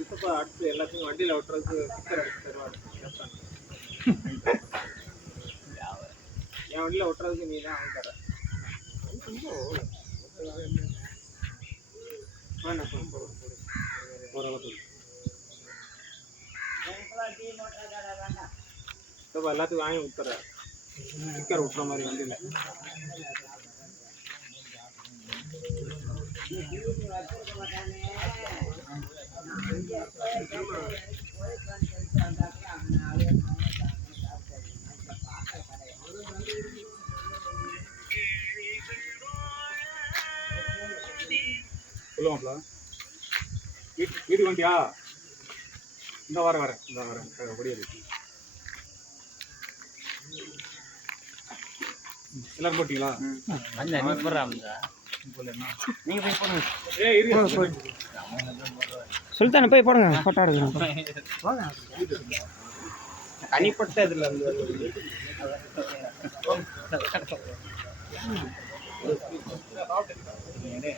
போகிறப்ப அடுத்து எல்லாத்தையும் வண்டியில் ஓட்டுறதுக்கு ஸ்டிக்கர் அடிச்சு தருவார். என் வண்டியில் ஓட்டுறதுக்கு நீ தான் வாங்கி தர வேணாம் வாங்கி விட்டுறேன் ஸ்டிக்கர் விட்டுற மாதிரி வண்டியில். சொல்லுவாங்களா வீட்டு வீட்டுக்கு வந்துட்டியா? இந்த வாரம் வரேன் இந்த வரேன். முடியாது எல்லாரும் போட்டீங்களா? ஏய் இரு சுல்தான போய் போடுங்க ஃபோட்டோ எடுக்கணும் தனிப்பட்ட இதில் வந்து